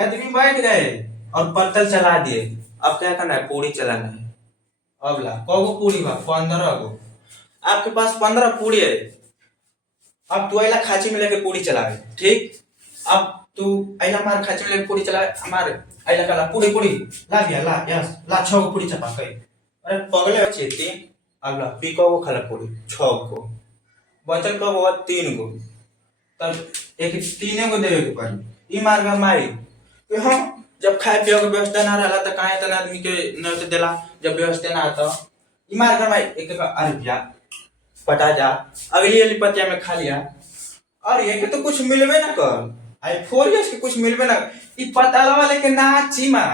आदमी बैठ गए और पत्तल चला दिए। अब क्या करना है, पूरी चलाना है। अब ला कगो पूरी बा, 15 गो। आपके पास 15 पूरी है। अब तू अला खाची में लेके पूरी चलावे, ठीक। अब तू अला हमारे खाची में लेके पूरी चलावे, हमारे अला कला पूरी पूरी ला दिया, ला यस ला 6 गो पूरी चपा कई। अरे पगले बच्चे तीन। अब ला पीको को खला पूरी 6 गो, बचल का वो 3 गो। तब एक तीने गो देवे के पड़ी। ई मार मारी कि हम जब खाए पिए के व्यवस्था ना रहला त काहे तना आदमी के न तो देला, जब व्यवस्था ना आता ई मार मारी एक का अरे जा पटा जा अगली वाली पतिया में खा लिया। और ये के तो कुछ मिलबे ना कर, आई 4 इयर्स के कुछ मिलबे ना। ई पताला वाले के ना चीमा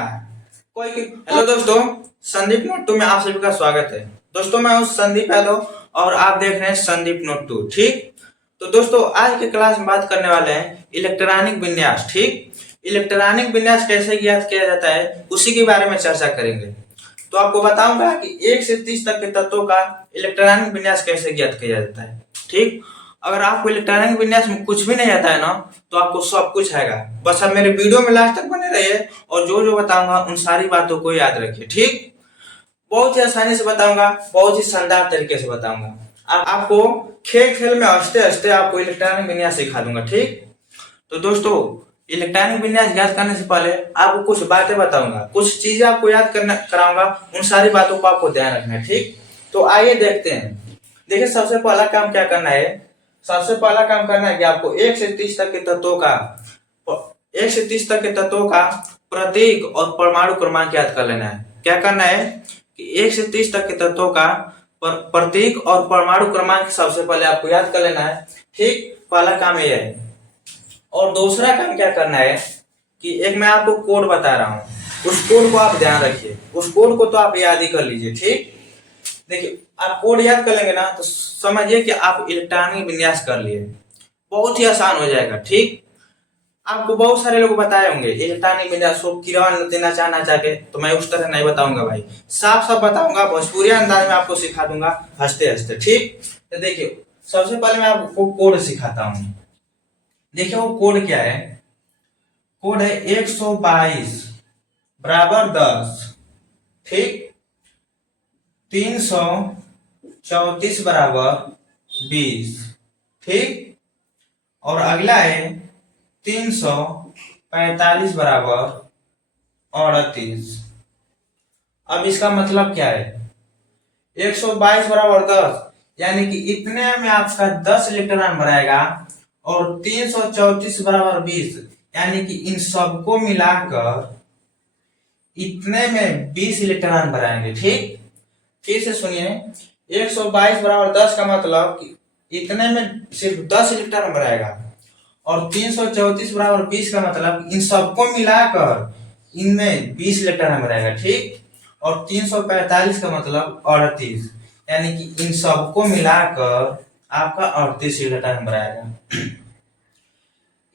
कोई के। हेलो दोस्तों, संदीप नोट 2 में आप सभी का स्वागत है। दोस्तों मैं हूं संदीप यादव और आप देख रहे हैं संदीप नोट 2, ठीक। तो दोस्तों आज के क्लास में बात करने वाले हैं इलेक्ट्रॉनिक विन्यास, ठीक। इलेक्ट्रॉनिक विन्यास कैसे ज्ञात किया जाता है उसी के बारे में चर्चा करेंगे। तो आपको बताऊंगा कि 1 से 30 तक के तत्वों का इलेक्ट्रॉनिक विन्यास कैसे ज्ञात किया जाता है, ठीक। अगर आपको इलेक्ट्रॉनिक विन्यास में कुछ भी नहीं आता है ना, तो आपको सब कुछ आएगा। बस आप मेरे वीडियो में लास्ट तक बने रहिए और जो जो बताऊंगा उन सारी बातों को याद रखिए, ठीक। बहुत ही आसानी से बताऊंगा, बहुत ही शानदार तरीके से बताऊंगा। आपको खेल खेल में हंसते हंसते आपको इलेक्ट्रॉनिक विन्यास सिखा दूंगा, ठीक। तो दोस्तों इलेक्ट्रॉनिक विन्यास याद करने से पहले आपको कुछ बातें बताऊंगा, कुछ चीजें आपको याद करना कराऊंगा, उन सारी बातों को आपको ध्यान रखना है, ठीक। तो आइए देखते हैं। देखिए सबसे पहला काम क्या करना है, सबसे पहला काम करना है कि आपको 1 से 30 तक के तत्वों का 1 से 30 तक के तत्वों का प्रतीक और परमाणु क्रमांक याद कर लेना है। क्या करना है कि 1 से 30 तक के तत्वों का प्रतीक और परमाणु क्रमांक सबसे पहले आपको याद कर लेना है, ठीक। पहला काम ये है। और दूसरा काम क्या करना है कि एक मैं आपको कोड बता रहा हूँ, उस कोड को आप ध्यान रखिए। उस कोड को तो आप याद ही कर लीजिए, ठीक। देखिए आप कोड याद कर लेंगे ना तो समझिए कि आप इलेक्ट्रॉनिक विन्यास कर लिए। बहुत ही आसान हो जाएगा, ठीक। आपको बहुत सारे लोग बताए होंगे इलेक्ट्रॉनिक विन्यास को किरण देना चाह के, तो मैं उस तरह नहीं बताऊंगा भाई, साफ साफ बताऊंगा, भोजपुरी अंदाज में आपको सिखा दूंगा हंसते हंसते, ठीक। तो देखिए सबसे पहले मैं आपको कोड सिखाता हूँ। देखिए वो कोड क्या है, कोड है 122 बराबर 10, ठीक। 334 बराबर 20, ठीक। और अगला है 345 बराबर 38। अब इसका मतलब क्या है, 122 बराबर 10 यानी कि इतने में आपका 10 इलेक्ट्रॉन बनाएगा, और 334 बराबर 20 यानी कि इन सबको मिलाकर इतने में 20 इलेक्ट्रॉन बनाएंगे, ठीक। फिर से सुनिए, 122 बराबर 10 का मतलब कि इतने में सिर्फ 10 इलेक्ट्रॉन बनाएगा, और 334 बराबर 20 का मतलब इन सबको मिलाकर इनमें 20 इलेक्ट्रॉन बनाएगा, ठीक। और 345 का मतलब 38 यानी कि इन सबको मिलाकर आपका 38 इलेक्ट्रॉन बनाएगा।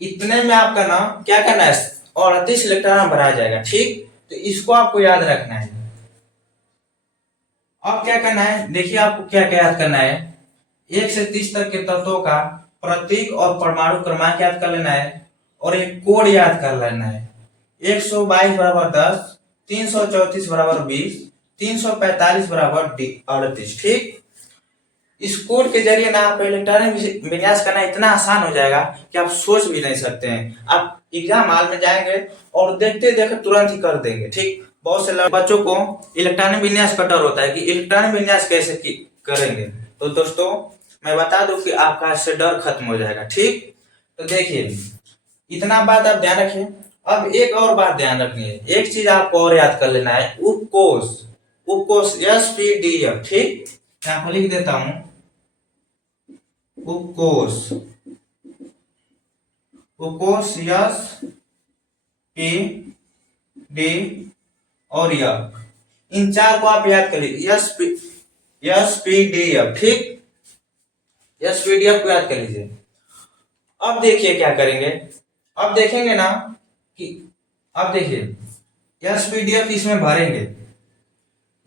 इतने में आपका ना क्या करना है, 38 इलेक्ट्रॉन बनाया जाएगा, ठीक। तो इसको आपको याद रखना है। अब क्या करना है, देखिए आपको क्या क्या याद करना है। 1 से 30 तक के तत्वों का प्रतीक और परमाणु क्रमांक याद कर लेना है, और एक कोड याद कर लेना है। 122 बराबर 10, 334 बराबर 20, 345 बराबर 38, ठीक। इस कोड के जरिए ना आप इलेक्ट्रॉनिक विन्यास करना इतना आसान हो जाएगा कि आप सोच भी नहीं सकते हैं। आप एग्जाम हॉल में जाएंगे और देखते देखते तुरंत ही कर देंगे, ठीक। बहुत से बच्चों को इलेक्ट्रॉनिक विन्यास का डर होता है कि इलेक्ट्रॉनिक विन्यास कैसे करेंगे। तो दोस्तों मैं बता दूं कि आपका इससे डर खत्म हो जाएगा, ठीक। तो देखिए इतना बात आप ध्यान रखिए। अब एक और बात ध्यान रखनी है, एक चीज आपको और याद कर लेना है, उपकोष। उपकोष SPDF, ठीक। मैं आपको लिख देता हूं, उपकोष। उपकोष SPD और यफ, इन चार को आप याद करिए। SPDF, ठीक। SPDF को याद कर लीजिए। अब देखिए क्या करेंगे, अब देखेंगे ना कि अब देखिए SPDF इसमें भरेंगे,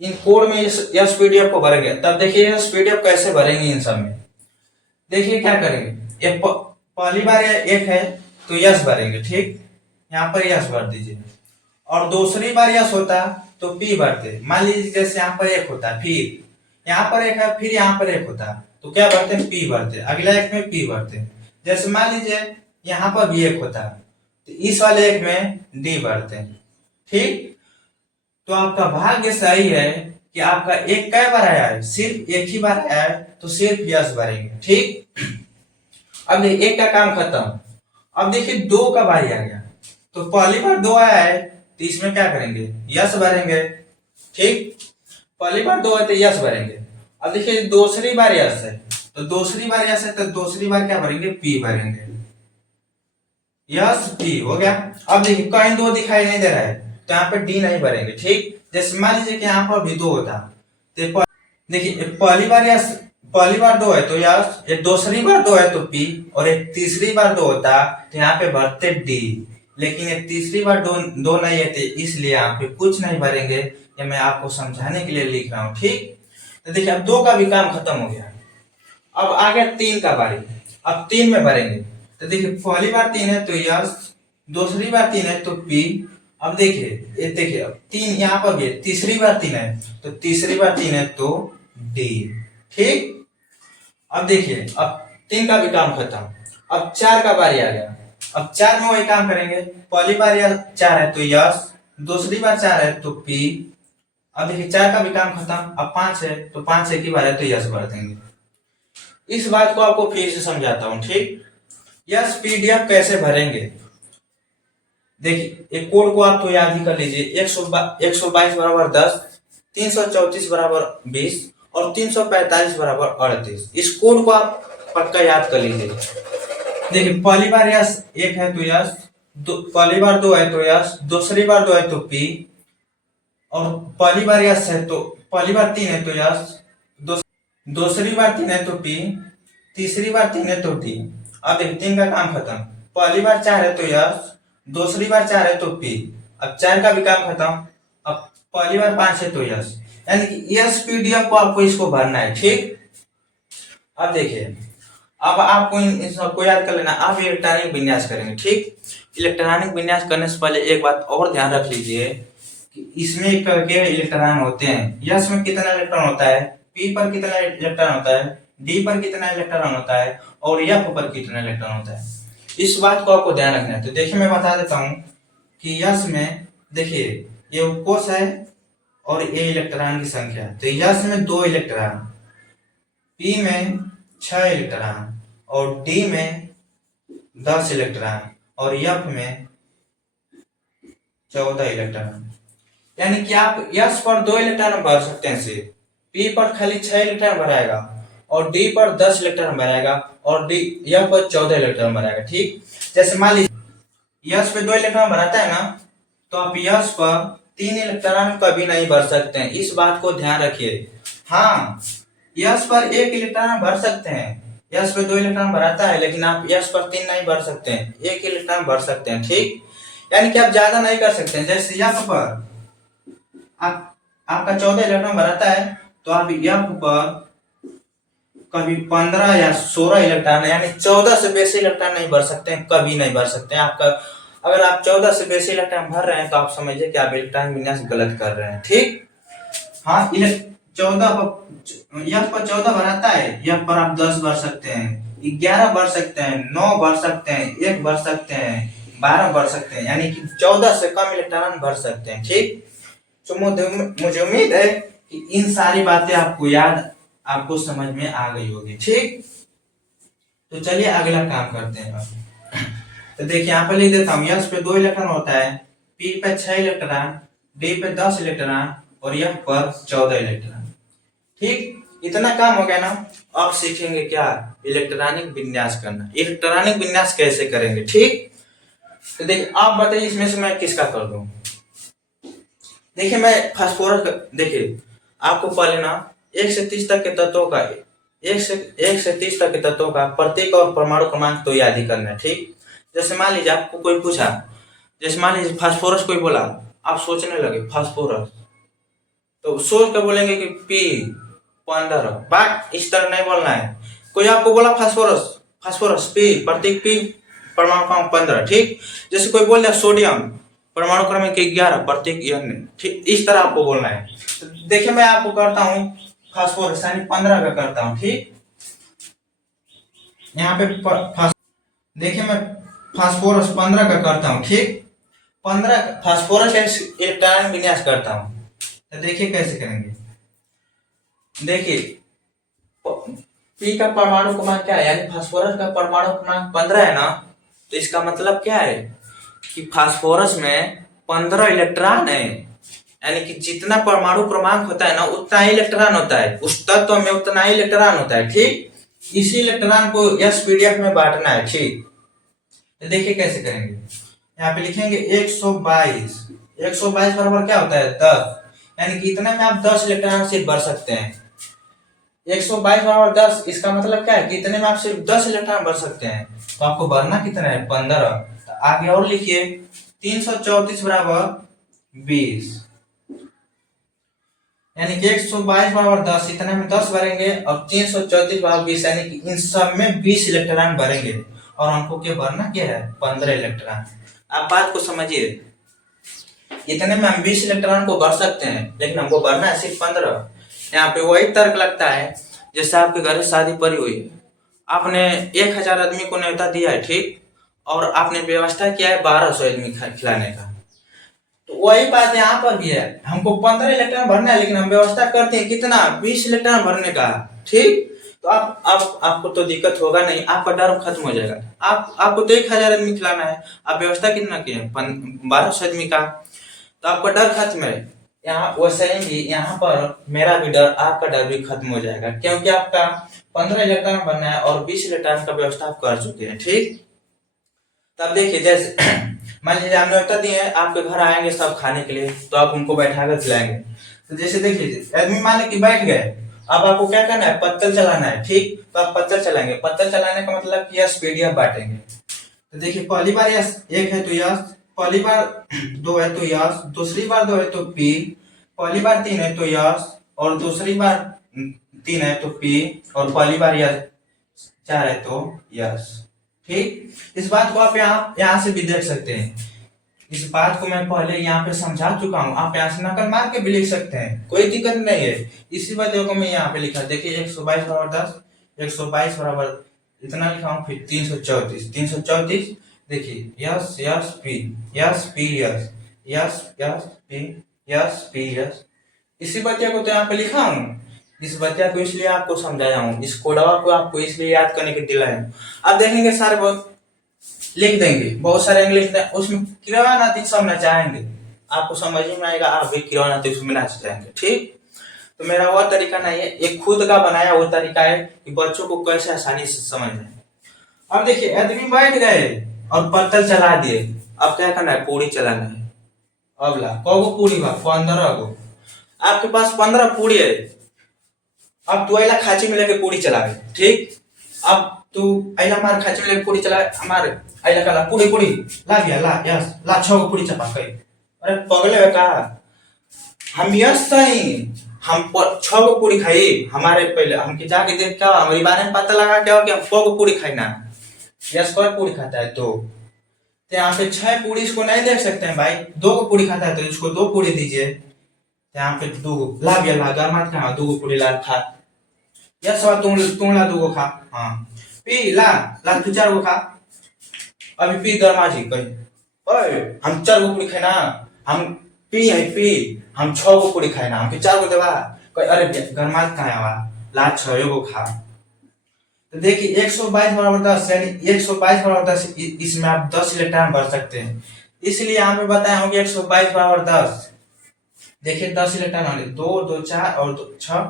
इन कोड में SPDF को भरेंगे। तब देखिए SPDF कैसे भरेंगे इन सब में। देखिए क्या करेंगे, एक पहली बार एक है तो यस भरेंगे, ठीक। यहाँ पर यस भर दीजिए। और दूसरी बार यस होता तो पी भरते। मान लीजिए जैसे यहाँ पर एक होता, फिर यहाँ पर एक है, फिर यहाँ पर एक होता, तो क्या भरते हैं? पी भरते। अगला एक में पी भरते। जैसे मान लीजिए यहाँ पर भी एक होता, तो इस वाले एक में डी भरते हैं। ठीक, तो आपका भाग्य सही है कि आपका एक कै बार आया है? सिर्फ एक ही बार आया है, तो सिर्फ यस भरेंगे। ठीक, अब देखिए एक का काम खत्म। अब देखिए दो का बारी आ गया, तो पहली बार दो आया है तो इसमें क्या करेंगे? यस भरेंगे। ठीक, पहली बार दो है तो यस भरेंगे। अब देखिए दूसरी बार यस है, तो दूसरी बार यस है तो दूसरी बार क्या भरेंगे? पी भरेंगे। यस पी हो गया। अब देखिए कहीं दो दिखाई नहीं दे रहा है, तो यहाँ पे डी नहीं भरेंगे। ठीक, जैसे मान लीजिए कि यहाँ पर भी दो होता, तो देखिए पहली बार दो है तो यस, एक दूसरी बार दो है तो पी, और एक तीसरी बार दो होता तो यहाँ पे भरते डी। लेकिन एक तीसरी बार दो नहीं है, तो इसलिए यहाँ पे कुछ नहीं भरेंगे। ये मैं आपको समझाने के लिए लिख रहा हूँ। ठीक, तो देखिए अब दो का भी काम खत्म हो गया। अब आ गया तीन का बारी। अब तीन में भरेंगे, तो देखिए पहली बार तीन है तो यस, दूसरी बार तीन है तो पी। अब देखिए अब तीन यहाँ पर भी, तीसरी बार तीन है तो तीसरी बार तीन है तो डी। ठीक, अब देखिए अब तीन का भी काम खत्म। अब चार का बारी आ गया। अब चार में वही काम करेंगे। पहली बार या चार है तो यस, दूसरी बार चार है तो पी। अब देखिए चार का भी काम खत्म। अब पांच है तो पांच एक ही बार है तो यस भर देंगे। इस बात को आपको फिर से समझाता हूं। ठीक, यस पीडीएफ कैसे भरेंगे? देखिए एक कोड को आप तो याद ही कर लीजिए। 122 बराबर 10, 334 बराबर 20 और 345 बराबर 38। इस कोड को आप पक्का याद कर लीजिए। देखिए पहली बार यस एक है तो यस, पहली बार दो है तो यस, दूसरी बार दो है तो पी, और पहली बार यस है तो पहली बार तीन है तो यस, दूसरी बार तीन है तो पी, तीसरी बार तीन है तो डी। अब देखिए तीन का काम खत्म। पहली बार चार है तो यस, दूसरी बार चार है तो पी। अब चार का भी काम खत्म। अब पहली बार पांच है तो यस, यानी कि यस पीडीएफ को आपको इसको भरना है। ठीक, अब देखिए अब आपको इन सबको याद कर लेना। आप इलेक्ट्रॉनिक विन्यास करेंगे। ठीक, इलेक्ट्रॉनिक विन्यास करने से पहले एक बात और ध्यान रख लीजिए कि इसमें करके इलेक्ट्रॉन होते हैं। यस में कितना इलेक्ट्रॉन होता है, पी पर कितना इलेक्ट्रॉन होता है, डी पर कितना इलेक्ट्रॉन होता है, और एफ पर कितना इलेक्ट्रॉन होता है। इस बात को आपको ध्यान रखना है। तो देखिए मैं बता देता हूं कि यस में देखिए ये कोष है और ये इलेक्ट्रॉन की संख्या है। तो यस में 2 इलेक्ट्रॉन, पी में 6 इलेक्ट्रॉन और डी में 10 इलेक्ट्रॉन और एफ में 14 इलेक्ट्रॉन। यानी कि आप यस पर 2 इलेक्ट्रॉन भर सकते हैं सिर्फ, पी पर खाली 6 इलेक्ट्रॉन भराएगा और डी पर 10 इलेक्ट्रॉन भराएगा और डी एफ पर 14 इलेक्ट्रॉन भराएगा। ठीक, जैसे मान लीजिए यस पे 2 इलेक्ट्रॉन भराता है ना, तो आप यस पर 3 इलेक्ट्रॉन कभी नहीं भर सकते हैं। इस बात को ध्यान रखिए। हाँ, यस पर 1 इलेक्ट्रॉन भर सकते हैं। यस पे 2 इलेक्ट्रॉन भराता है, लेकिन आप यस पर 3 नहीं भर सकते हैं, 1 इलेक्ट्रॉन भर सकते हैं। ठीक, यानी कि आप ज्यादा नहीं कर सकते हैं। जैसे यफ पर आपका 14 इलेक्ट्रॉन भराता है, तो आप यफ पर कभी 15 या 16 इलेक्ट्रॉन यानी 14 से बेसी इलेक्ट्रॉन नहीं भर सकते हैं, कभी नहीं भर सकते हैं। आपका अगर आप 14 से बेसी इलेक्ट्रॉन भर रहे हैं तो आप समझिए कि आप इलेक्ट्रॉन विन्यास गलत कर रहे हैं। ठीक, हाँ 14 पर यफ पर 14 भराता है, यफ पर आप 10 भर सकते हैं, 11 भर सकते हैं, 9 भर सकते हैं, 1 भर सकते हैं, 12 भर सकते हैं, यानी कि 14 से कम इलेक्ट्रॉन भर सकते हैं। ठीक, तो मुझे उम्मीद है कि इन सारी बातें आपको समझ में आ गई होगी। ठीक, तो चलिए अगला काम करते हैं। तो देखिए यहाँ पर लिख देता हूँ, यस पे 2 इलेक्ट्रॉन होता है, पी पे 6 इलेक्ट्रॉन, डी पे 10 इलेक्ट्रॉन और एफ पर 14 इलेक्ट्रॉन। ठीक, इतना काम हो गया ना। अब सीखेंगे क्या? इलेक्ट्रॉनिक विन्यास करना। इलेक्ट्रॉनिक विन्यास कैसे करेंगे? ठीक, तो देखिए आप बताइए इसमें से मैं किसका कर दूं। देखिए मैं फास्फोरस, देखिए आपको पहले ना 1 से 30 तक के तत्वों का 1 से 30 तक के तत्वों का प्रत्येक और परमाणु क्रमांक तो याद ही करना है। ठीक, जैसे मान लीजिए आपको कोई पूछा, जैसे मान लीजिए फास्फोरस कोई बोला, आप सोचने लगे फास्फोरस, तो सोच कर बोलेंगे कि पी 15। बात इस तरह नहीं बोलना है। कोई आपको बोला फास्फोरस, फास्फोरस पी, प्रतीक पी, परमाणु क्रमांक 15, ठीक। जैसे कोई बोल दिया सोडियम परमाणु क्रमांक 11 प्रत्येक अन्य, ठीक, इस तरह आपको बोलना है। तो देखिए मैं आपको करता हूँ फास्फोरस यानी 15 का करता हूँ, ठीक। यहाँ पे देखिए मैं फास्फोरस 15 का करता हूँ, ठीक। 15 फास्फोरस इलेक्ट्रॉन विन्यास करता हूँ। तो देखिए कैसे करेंगे। देखिए पी का परमाणु क्रमांक क्या है, यानी फास्फोरस का परमाणु क्रमांक 15 है ना, तो इसका मतलब क्या है कि फास्फोरस में 15 इलेक्ट्रॉन है, यानी कि जितना परमाणु क्रमांक होता है ना उतना ही इलेक्ट्रॉन होता है, उस तत्व में उतना ही इलेक्ट्रॉन होता है, ठीक। इसी इलेक्ट्रॉन को एस पीडीएफ में बांटना है, ठीक। तो देखिए कैसे करेंगे। यहाँ पे लिखेंगे 122। 122 बराबर क्या होता है 10, यानी कि इतने में आप 10 इलेक्ट्रॉन सिर्फ भर सकते हैं। 122 बराबर 10, इसका मतलब क्या है कि इतने में आप सिर्फ 10 इलेक्ट्रॉन भर सकते हैं। तो आपको भरना कितना है 15। तो आगे और लिखिए 334 बराबर 20, यानी कि 122 बराबर 10, इतने में 10 भरेंगे और 334 बराबर 20, यानी कि इन सब में 20 इलेक्ट्रॉन भरेंगे और हमको क्या भरना क्या है 15 इलेक्ट्रॉन। आप बात को समझिए, इतने में हम 20 इलेक्ट्रॉन को भर सकते हैं, लेकिन हमको भरना है सिर्फ 15। यहाँ पे वही तर्क लगता है जैसे आपके घर में शादी पड़ी हुई है, आपने 1000 आदमी को न्योता दिया है, ठीक, और आपने व्यवस्था किया है 1200 आदमी खिलाने का। तो वही बात यहाँ पर भी है, हमको 15 इलेक्ट्रॉन भरना है, लेकिन हम व्यवस्था करते हैं कितना 20 इलेक्ट्रॉन भरने का, ठीक। तो आपको तो दिक्कत होगा नहीं, आपका डर खत्म हो जाएगा। आपको तो 1000 आदमी खिलाना है, आप व्यवस्था कितना किए 1200 आदमी का, तो आपका डर खत्म है। यहाँ वैसे ही यहाँ पर मेरा भी डर आपका डर भी खत्म हो जाएगा, क्योंकि आपका 15 इलेक्ट्रॉन बनना है और 20 इलेक्ट्रॉन का व्यवस्था आप कर चुके हैं, ठीक। तब देखिए जैसे मान लीजिए हम न्योता दिए हैं, आपके घर आएंगे सब खाने के लिए, तो आप उनको बैठा कर खिलाएंगे। तो जैसे देखिए आदमी मान ली कि बैठ गए, अब आपको क्या करना है पत्तल चलाना है, ठीक। तो आप पत्तल चलाएंगे, पत्तल चलाने का मतलब कि यस पीडीएफ बांटेंगे। तो देखिए पहली बार यस एक है तो यस, पहली बार 2 है तो यस, दूसरी बार 2 है तो पी, पहली बार 3 है तो यस, और दूसरी बार 3 है तो पी, और पहली बार यस 4 है तो यस, ठीक। इस बात को आप यहाँ से भी देख सकते हैं। इस बात को मैं पहले यहाँ पे समझा चुका हूँ, आप यहाँ से नकल मार के भी लिख सकते हैं, कोई दिक्कत नहीं है। इसी बात को मैं यहाँ पे लिखा, देखिए 122 बराबर 10, 122 बराबर इतना लिखा हूँ, फिर 334 देखिए yes yes P yes P yes yes yes P yes P yes. इसी बतिया को तो यहाँ पे लिखा हूँ, इस बतिया को इसलिए आपको समझाया हूँ, इस कोडवा को आपको इसलिए याद करने के दिलाया हूँ। आप देखेंगे सारे बहुत लिख देंगे, बहुत सारे इंग्लिश में उसमें किरवा नाती सब नचाएंगे, आपको समझ में आएगा, आप भी किरवा नाती उसमें नाच जाएंगे, ठीक। तो मेरा वो तरीका नहीं है, एक खुद का बनाया वो तरीका है कि बच्चों को कैसे आसानी से समझ में। अब देखिए आदमी बैठ गए और पत्तल चला दिए, अब क्या करना है पूरी चलाना है। अब ला कौगो पूरी बा 15 गो, आपके पास 15 पूरी है। अब तू अला खाची में लेके पूरी चलावे, ठीक। अब तू अला मार खाची में लेके पूरी चला हमारे अला का पूरी पूरी ला दिया, ला यस ला 6 गो पूरी चपा गई। अरे पगले का हम यस सही, हम 6 गो पूरी खाई, हमारे पहले हम की जाके देख क्या हमारी बारे में पता लगा क्या हो कि हम 4 गो पूरी खाई ना, यस कोई पूरी खाता है तो यहाँ पे 6 पूरी इसको नहीं देख सकते हैं भाई, 2 को पूरी खाता है तो इसको 2 पूरी दीजिए। यहाँ पे 2 गो ला गया, ला गर मत खा 2 गो पूरी ला खा, यस तुम ला 2 गो खा, हाँ पी ला ला तू 4 गो खा, अभी पी गरमा जी कही ओए हम 4 गो पूरी खाए ना, हम पी है पी हम 6 गो पूरी खाए ना, हम 4 गो देवा कही, अरे गरमा कहाँ आवा ला 6 गो खा। तो देखिए 122 बराबर 10, यानी 122 बराबर 10, इसमें आप 10 इलेक्ट्रॉन भर सकते हैं, इसलिए यहाँ पे बताया हूँ कि 122 बराबर 10। देखिए 10 इलेक्ट्रॉन होंगे 2 2 4 और 6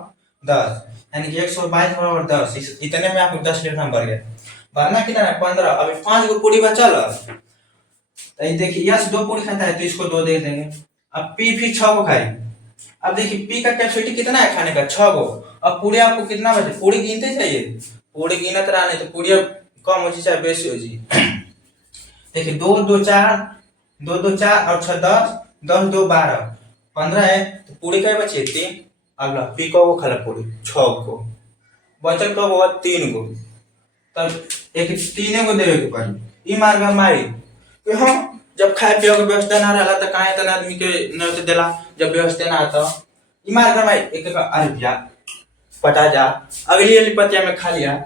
10, यानी कि 122 बराबर 10, इतने में आपको 10 इलेक्ट्रॉन भर गया। भरना कितना है 15, अभी 5 गो पूरी बचल। तो देखिए यस 2 पूरी खाता है तो इसको 2 दे देंगे। अब पी फिर 6 गो खाई, अब देखिए पी का कैपेसिटी कितना है खाने का 6 गो, अब पूरी आपको कितना बचे पूरी गिनते चाहिए, पूरी गिनत रहा नहीं तो पूरी कम हो चाहे बेसी हो जी। देखिए 2 2 4 2 2 4 और 6 10 10 2 12 15 है, तो पूरी क्या बची 3। अब ला पी को खाला पूरी 6 को बचल का वो 3 गो, तब एक 3 गो देवे के पड़ी, ई मार घर मारी कि हम जब खाए पियो के व्यवस्था ना रहला त काहे तना आदमी के न तो देला जब व्यवस्था ना आता ई मार घर मारी एक का अरे भैया पटा जा अगली वाली पतिया में खा लिया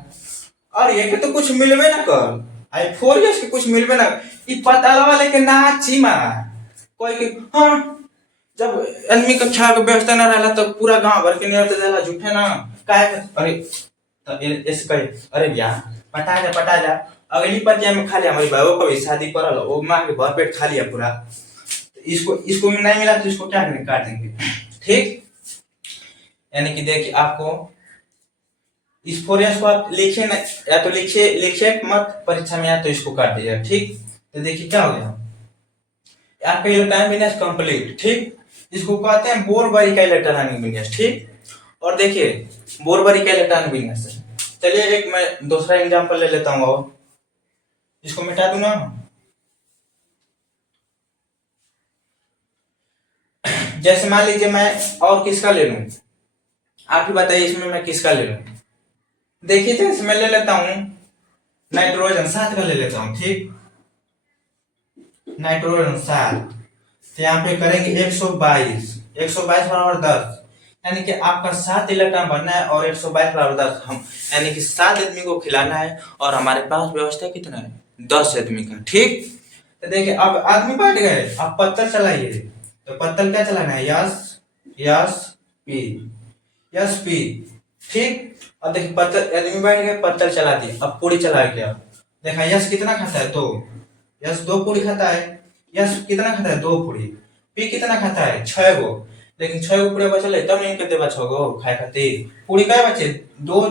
और ये के तो कुछ मिलबे ना कर आई 4 इयर्स के कुछ मिलबे ना ई पताला वाले के ना चीमा कोई के हां जब आदमी का खा के व्यवस्था ना रहला तो पूरा गांव भर के नियत देला झूठे ना काहे अरे तो ऐसे कहे अरे भैया पटा जा अगली पतिया में खा लिया हमारी बहू का भी शादी पड़ल वो माँ के भर पेट खा लिया पूरा इसको इसको नहीं मिला तो इसको क्या करेंगे काट देंगे ठीक यानी कि देखिए आपको इस 4 इयर्स को आप लिखिए ना या तो लिखिए मत परीक्षा में या तो इसको काट दीजिए ठीक तो देखिए क्या हो गया आपका ये टाइम विन्यास कंप्लीट ठीक इसको कहते हैं बोरबरी का इलेक्ट्रॉनिक विन्यास ठीक और देखिए बोरबरी का इलेक्ट्रॉनिक विन्यास चलिए एक मैं दूसरा एग्जांपल ले लेता हूँ और इसको मिटा दूं ना जैसे मान लीजिए मैं और किसका ले लूं आप ही बताइए इसमें मैं किसका ले लूं देखिए जैसे मैं ले लेता हूं नाइट्रोजन 7 का ले लेता हूं ठीक नाइट्रोजन 7 तो यहाँ पे करेंगे 122 बराबर 10 यानी कि आपका 7 इलेक्ट्रॉन बनना है और 122 बराबर 10 हम यानी कि 7 आदमी को खिलाना है और हमारे पास व्यवस्था कितना है 10 आदमी का ठीक तो देखिए अब आदमी बैठ गए अब पत्तल चलाइए तो पत्तल क्या चलाना है यस यस पी ठीक अब देखिए पत्तल आदमी बैठ गए पत्तल चला दिए अब पूरी चला गया देखा यस कितना खाता है 2 यस 2 पूरी खाता है यस कितना खाता है 2 पूरी पी कितना खाता है 6 गो लेकिन 6 गो पूरे बचल है तब नहीं कहते बा 6 गो खाए खातिर पूरी क्या बचे 2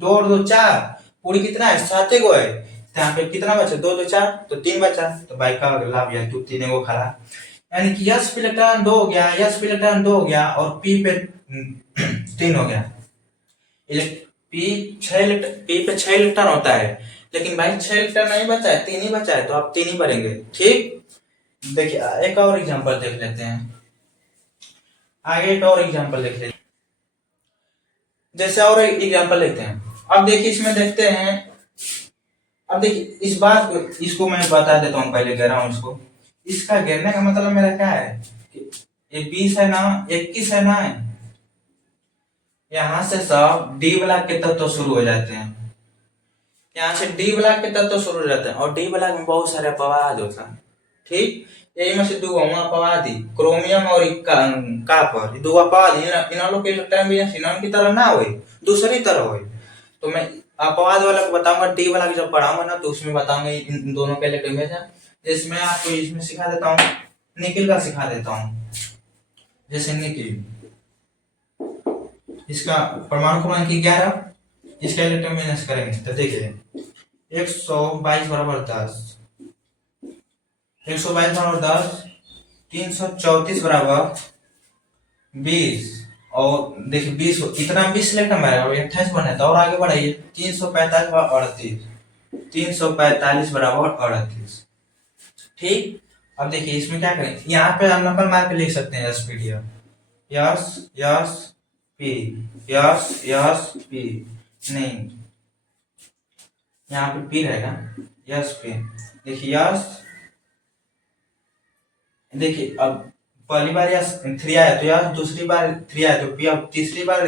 2 और 2 4 पूरी कितना है 7 गो है यहाँ पे कितना बचा 2 2 4 तो 3 बचा तो बाई का लाभ या 2 3 गो खड़ा यानी कि यस पे इलेक्ट्रॉन 2 हो गया यस पे इलेक्ट्रॉन 2 हो गया और पी पे 3 हो गया पी 6 इलेक्ट्रॉन होता है लेकिन भाई 6 इलेक्ट्रॉन नहीं बचा है 3 ही बचा है तो आप 3 ही भरेंगे ठीक देखिए एक और एग्जांपल देख लेते हैं आगे एक और एग्जांपल देख लेते हैं जैसे और एक एग्जांपल लेते हैं अब देखिए इसमें देखते हैं अब देखिए इस बात को इसको मैं बता देता हूँ पहले कह रहा हूँ इसको इसका गिरने का मतलब मेरा क्या है ये 20 है ना 21 है ना यहाँ से सब डी ब्लॉक के तत्व शुरू हो जाते हैं यहाँ से डी ब्लॉक के तत्व शुरू हो जाते हैं और डी ब्लॉक में बहुत सारे अपवाद होता है ठीक यही में से 2 अपवाद ही क्रोमियम और कॉपर 2 अपवाद इन लोग के इलेक्ट्रॉन भी सिनॉन की तरह ना हो दूसरी तरह हो तो मैं अपवाद वाला को बताऊंगा डी वाला जब पढ़ाऊंगा ना तो उसमें बताऊंगा इन दोनों के इलेक्ट्रॉन जिसमें आपको इसमें सिखा देता हूँ निकिल का सिखा देता हूँ जैसे निकिल इसका परमाणु क्रमांक 11 इसका इलेक्ट्रॉन माइनस करेंगे तो देखिए 122 बराबर 10 122 बराबर 10 334 बराबर 20 और देखिए 20 इतना 20 इलेक्ट्रॉन बनेगा और 28 बने तो और आगे बढ़ाइए 345 बराबर 38 345 बराबर 38 ठीक अब देखिए इसमें क्या करें यहाँ पे हम नंबर मार के लिख सकते हैं SPDF yes yes P yes yes P नहीं यहाँ पे पी रहेगा यस पी देखिए यस देखिए अब पहली बार यस 3 आया तो यस दूसरी बार 3 आया तो पी अब तीसरी बार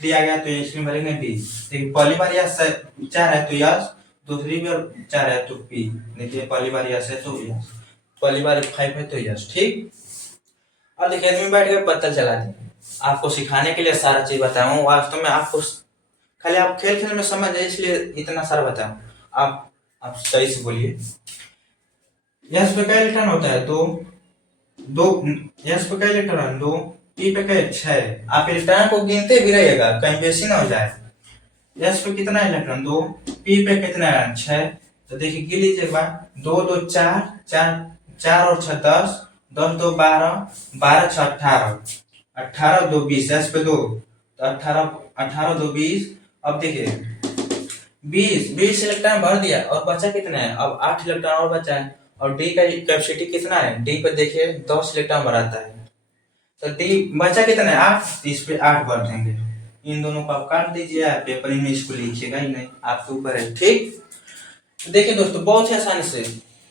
3 आ गया तो इसमें भरेंगे पी देखिए पहली बार यस 4 है तो यस दूसरी बार 4 है तो पी देखिए पहली बार यस है तो यस पहली बार 5 है तो यस ठीक अब देखिए आदमी बैठ के पत्तल चला दी आपको सिखाने के लिए सारा चीज बताया हूँ वास्तव में आपको खाली आप खेल में समझ है इसलिए इतना सारा बताया आप सही से बोलिए यस पे का इलेक्ट्रॉन होता है दो यस पे का इलेक्ट्रॉन 2 पी पे का 6 आप इलेक्ट्रॉन को गिनते भी रहिएगा कहीं बेसी ना हो जाए यस पे कितना इलेक्ट्रॉन 2 पी पे कितना 6 तो देखिए गिन लीजिए एक बार 2 2 4 4 और 6 10 10 2 12 12 6 18 18 2 20 यस पे 2 तो 18 2 20 अब देखिए 20 इलेक्ट्रॉन भर दिया और बचा कितना है अब 8 इलेक्ट्रॉन और बचा है और डी का कैपेसिटी कितना है डी पे देखिए 10 इलेक्ट्रॉन भराता है तो डी बचा कितना है 8 इस पे 8 भर देंगे इन दोनों को आप काट दीजिए पेपर में इसको लिखिएगा ही नहीं आपके ऊपर है ठीक तो देखिए दोस्तों, बहुत ही आसानी से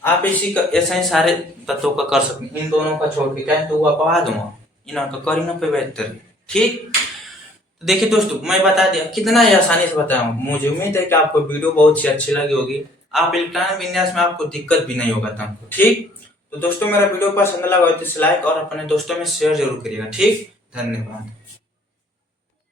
आप इसी का ऐसा ही सारे तत्वों का कर सकते हैं। इन दोनों का छोड़ के क्या है, तो वो अपवाद हुआ, इनका कर ही ना पे बेहतर। ठीक। तो देखिए दोस्तों, मैं बता दिया, कितना ही आसानी से बताया हूँ। मुझे उम्मीद है कि आपको वीडियो बहुत ही अच्छी लगी होगी। आप इलेक्ट्रॉनिक विन्यास में आपको दिक्कत भी नहीं होगा तुमको। ठीक। तो दोस्तों, मेरा वीडियो पसंद लगा हो तो लाइक और अपने दोस्तों में शेयर जरूर करिएगा। ठीक। धन्यवाद।